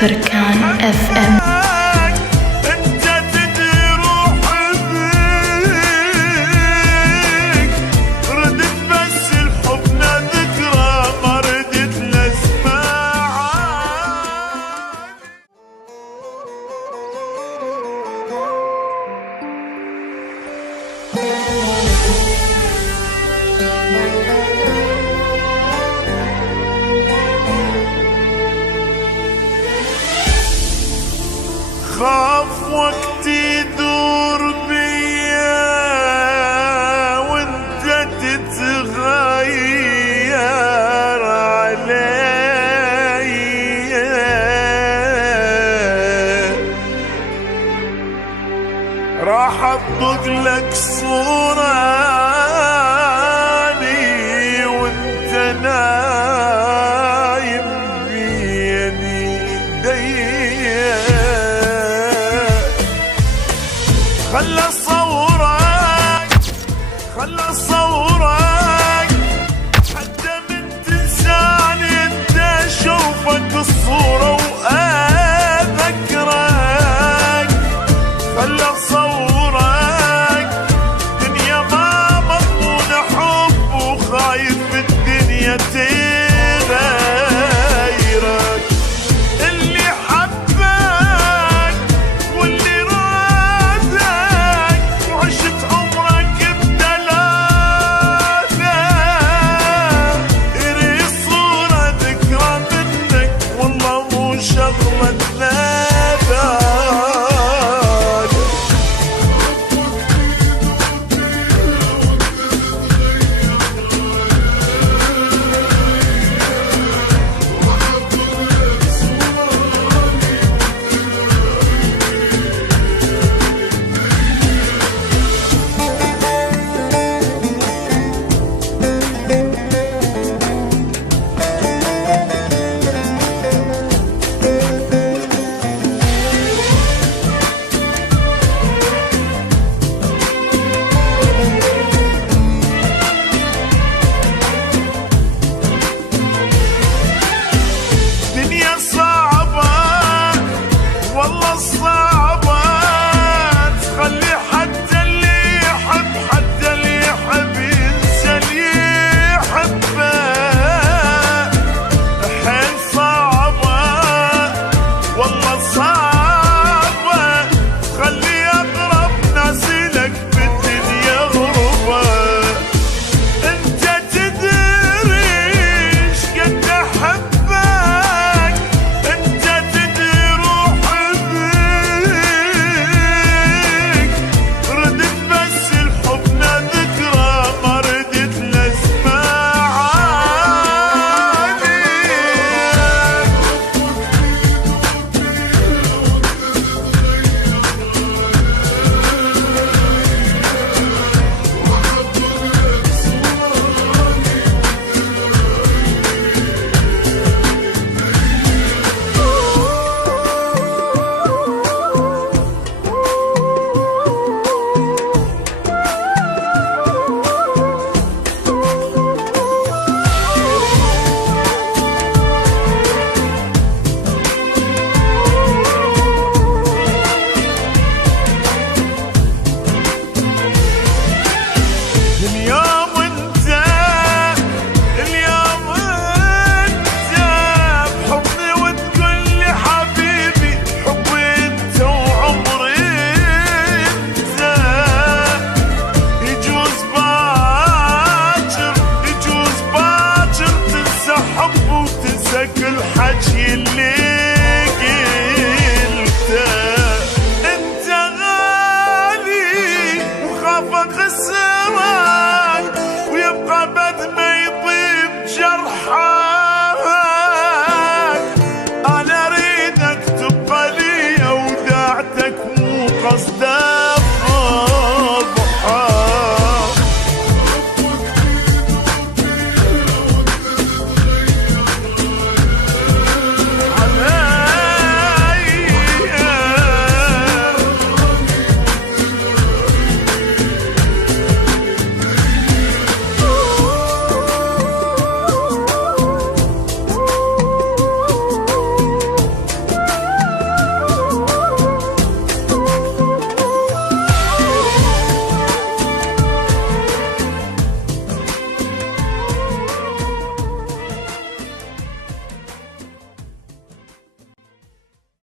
تركان FM. خاف وقت يدور بيا وانت تتغير علي، راح ابق لك صورة وانت نايم بين ايديا، خلى صورك حتى من تنساني انت اشوفك الصورة واذكرك، خلى صورك دنيا ما مضمون حب وخايف الدنيا تغيرك، اللي حبك واللي رادك وعشت عمرك بدلالة، اري صورة ذكرى منك والله مو شغلة نبال. صعبة تخلي حتى اللي يحب ينسى اللي يحبه، حيل صعبة والله صعبة تخلي أقرب ناس لك بالدنيا غربة، انت تدري ايش قد أحبك، انت تدري كل حكي اللي